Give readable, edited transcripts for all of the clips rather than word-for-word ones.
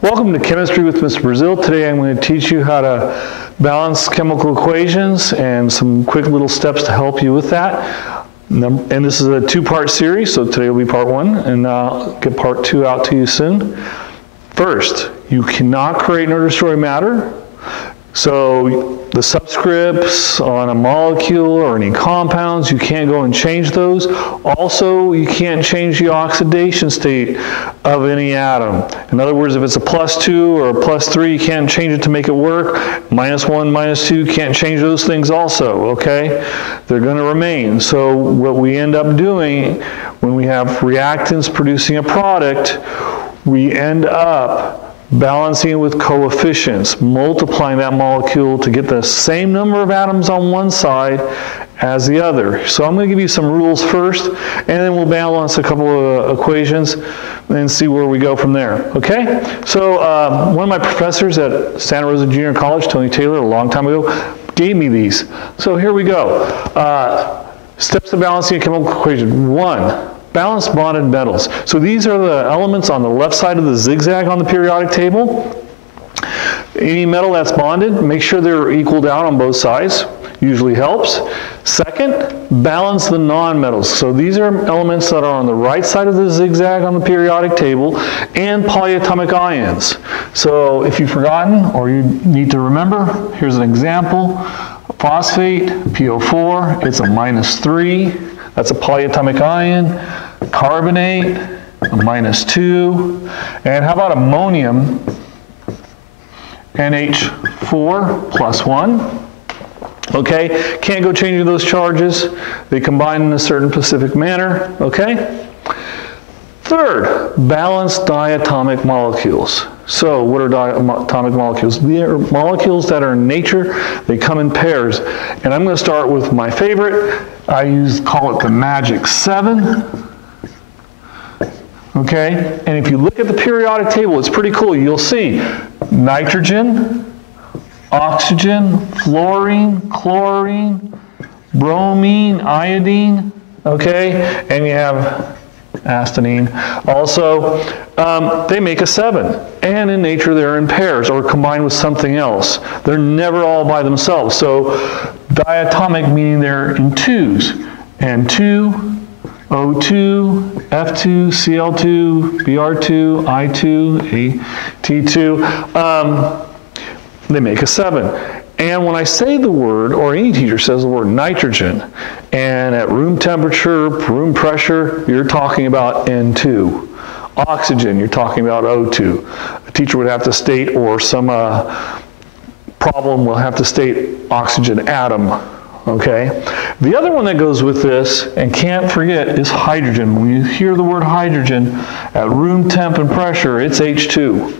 Welcome to Chemistry with Mr. Brazil. Today I'm going to teach you how to balance chemical equations and some quick little steps to help you with that. And this is a two-part series, so today will be part one, and I'll get part two out to you soon. First, you cannot create nor destroy matter. So the subscripts on a molecule or any compounds, you can't go and change those. Also, you can't change the oxidation state of any atom. In other words, if it's a +2 or a +3, you can't change it to make it work. -1, -2, can't change those things also, okay? They're going to remain. So what we end up doing when we have reactants producing a product, we end up balancing it with coefficients, multiplying that molecule to get the same number of atoms on one side as the other. So I'm going to give you some rules first, and then we'll balance a couple of equations and see where we go from there, okay? So one of my professors at Santa Rosa Junior College, Tony Taylor, a long time ago, gave me these. So here we go. Steps to balancing a chemical equation. 1. Balanced bonded metals. So these are the elements on the left side of the zigzag on the periodic table. Any metal that's bonded, make sure they're equaled out on both sides. Usually helps. Second, balance the nonmetals. So these are elements that are on the right side of the zigzag on the periodic table, and polyatomic ions. So if you've forgotten or you need to remember, here's an example. Phosphate, PO4, it's a -3. That's a polyatomic ion. Carbonate, a -2. And how about ammonium, NH4 +1. Okay, can't go changing those charges. They combine in a certain specific manner, okay? Third, balanced diatomic molecules. So what are diatomic molecules? They are molecules that are in nature. They come in pairs. And I'm going to start with my favorite. Call it the magic 7. Okay, and if you look at the periodic table, it's pretty cool. You'll see nitrogen, oxygen, fluorine, chlorine, bromine, iodine, okay, and you have astatine. Also, they make a 7, and in nature they're in pairs or combined with something else. They're never all by themselves. So diatomic meaning they're in 2s, N2, O2, F2, Cl2, Br2, I2, At2. They make a 7. And when I say the word, or any teacher says the word nitrogen, and at room temperature, room pressure, you're talking about N2. Oxygen, you're talking about O2. A teacher would have to state, or some problem will have to state oxygen atom. Okay. The other one that goes with this, and can't forget, is hydrogen. When you hear the word hydrogen, at room temp and pressure, it's H2.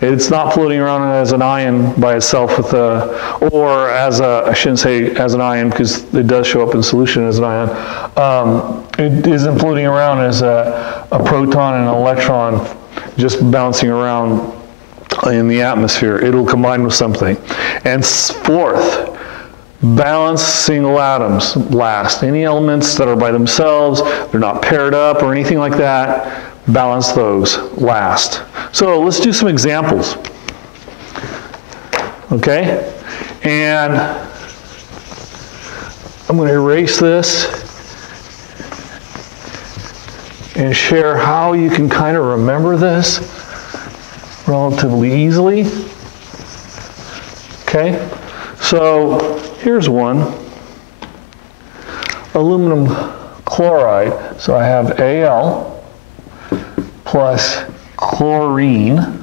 It's not floating around as an ion by itself with or as a, I shouldn't say as an ion because it does show up in solution as an ion. It isn't floating around as a proton and an electron just bouncing around in the atmosphere. It'll combine with something. And fourth, balance single atoms last. Any elements that are by themselves, they're not paired up or anything like that, balance those last. So let's do some examples. Okay? And I'm going to erase this and share how you can kind of remember this relatively easily. Okay? So here's one. Aluminum chloride. So I have Al plus chlorine.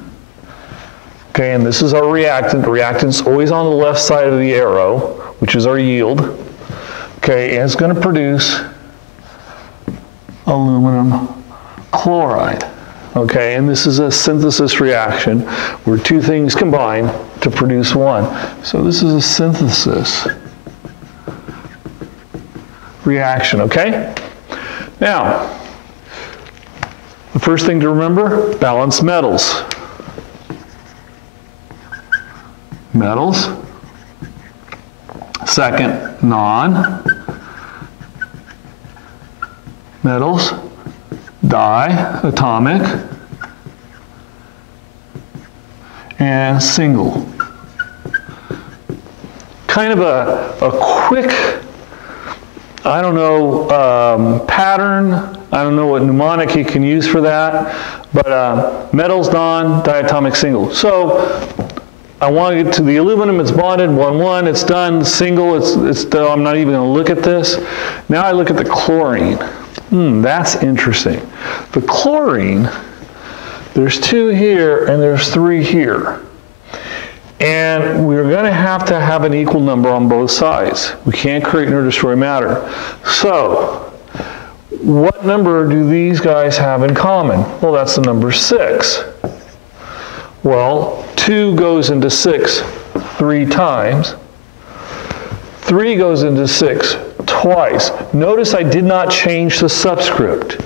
Okay, and this is our reactant. The reactant's always on the left side of the arrow, which is our yield. Okay, and it's going to produce aluminum chloride. Okay, and this is a synthesis reaction where two things combine to produce one. So this is a synthesis reaction, okay? Now, the first thing to remember, balanced metals. Metals. Second, non-metals. Diatomic and single. Kind of a quick, I don't know, pattern. I don't know what mnemonic you can use for that, but metals non, diatomic single. So I want to get to the aluminum, it's bonded, 1,1, it's done, single, it's done. I'm not even going to look at this. Now I look at the chlorine. That's interesting. The chlorine, there's 2 here and there's 3 here. And we're going to have an equal number on both sides. We can't create nor destroy matter. So, what number do these guys have in common? Well, that's the number 6. Well, 2 goes into 6 3 times. 3 goes into 6 twice. Notice I did not change the subscript.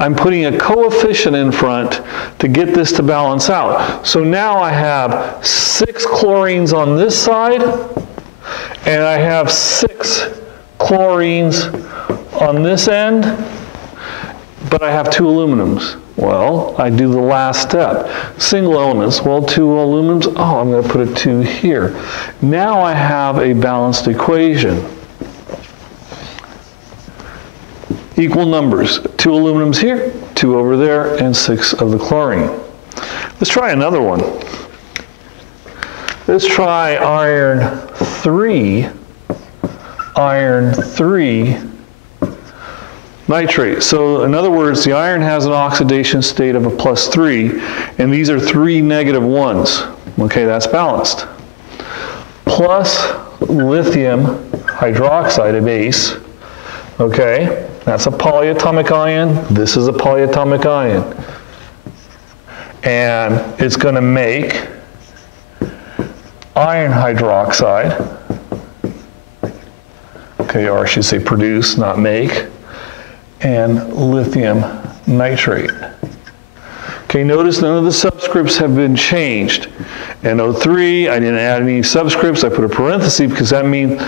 I'm putting a coefficient in front to get this to balance out. So now I have 6 chlorines on this side, and I have 6 chlorines on this end, but I have 2 aluminums. Well, I do the last step. Single elements, well, 2 aluminums, oh, I'm going to put a 2 here. Now I have a balanced equation. Equal numbers, 2 aluminums here, 2 over there, and 6 of the chlorine. Let's try another one. Let's try iron 3 nitrate. So in other words, the iron has an oxidation state of a +3, and these are 3 negative 1s. Okay, that's balanced. Plus lithium hydroxide, a base. Okay, that's a polyatomic ion. This is a polyatomic ion. And it's going to make iron hydroxide. Okay, or I should say produce, not make. And lithium nitrate. Okay, notice none of the subscripts have been changed. NO3, I didn't add any subscripts. I put a parenthesis because that means,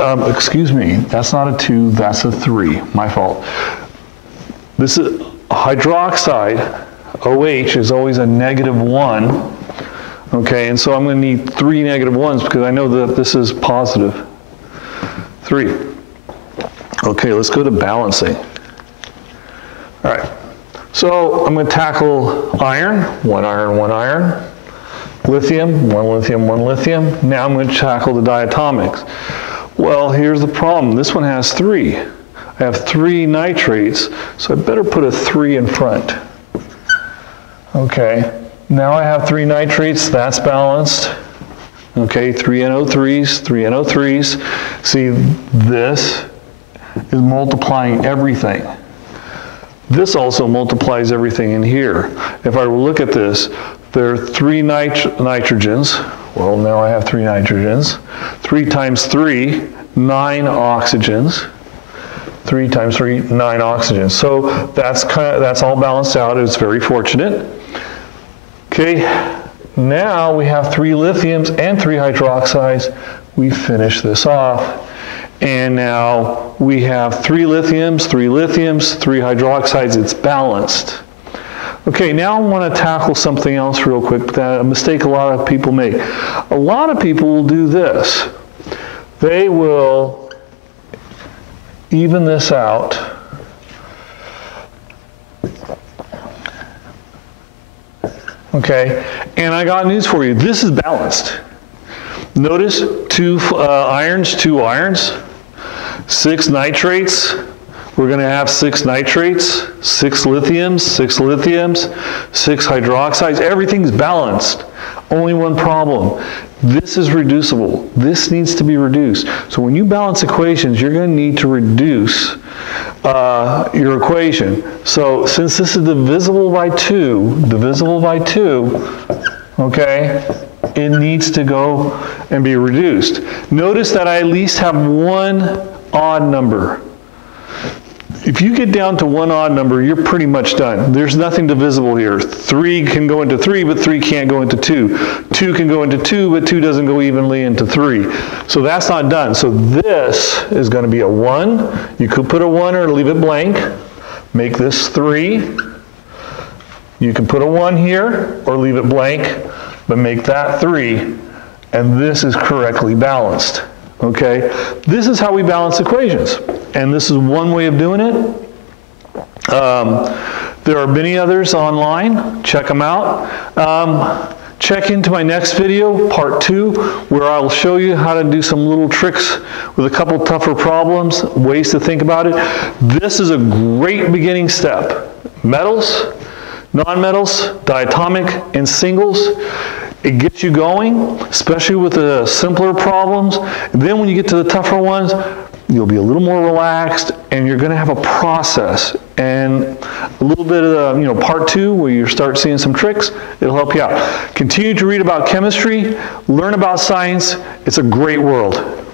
excuse me, that's not a 2, that's a 3. My fault. This is hydroxide, OH, is always a -1. Okay, and so I'm going to need 3 negative 1s because I know that this is positive 3. Okay, let's go to balancing. All right, so I'm going to tackle iron, 1 iron, 1 iron. Lithium, 1 lithium, 1 lithium. Now I'm going to tackle the diatomics. Well, here's the problem. This one has 3. I have 3 nitrates, so I better put a 3 in front. Okay, now I have 3 nitrates, that's balanced. Okay, 3 NO3s, 3 NO3s. See, this is multiplying everything. This also multiplies everything in here. If I look at this, there are 3 nitrogens. Well, now I have 3 nitrogens. 3 times 3, 9 oxygens. 3 times 3, 9 oxygens. So that's all balanced out. It's very fortunate. Okay, now we have 3 lithiums and 3 hydroxides. We finish this off. And now we have 3 lithiums, 3 lithiums, 3 hydroxides. It's balanced. Okay, now I want to tackle something else real quick, that a mistake a lot of people make. A lot of people will do this. They will even this out. Okay, and I got news for you. This is balanced. Notice 2 irons, 2 irons, 6 nitrates. We're going to have 6 nitrates, 6 lithiums, 6 lithiums, 6 hydroxides. Everything's balanced. Only one problem. This is reducible. This needs to be reduced. So when you balance equations, you're going to need to reduce your equation. So since this is divisible by 2, okay, it needs to go and be reduced. Notice that I at least have 1 odd number. If you get down to 1 odd number, you're pretty much done. There's nothing divisible here. 3 can go into 3, but 3 can't go into 2. 2 can go into 2, but 2 doesn't go evenly into 3. So that's not done. So this is going to be a 1. You could put a 1 or leave it blank. Make this 3. You can put a 1 here or leave it blank. but make that 3, and this is correctly balanced. Okay? This is how we balance equations, and this is one way of doing it. There are many others online. Check them out. Check into my next video, part 2, where I'll show you how to do some little tricks with a couple tougher problems, ways to think about it. This is a great beginning step. Metals, nonmetals, diatomic, and singles. It gets you going, especially with the simpler problems. And then when you get to the tougher ones, you'll be a little more relaxed, and you're going to have a process and a little bit of the, part 2 where you start seeing some tricks. It'll help you out. Continue to read about chemistry, learn about science. It's a great world.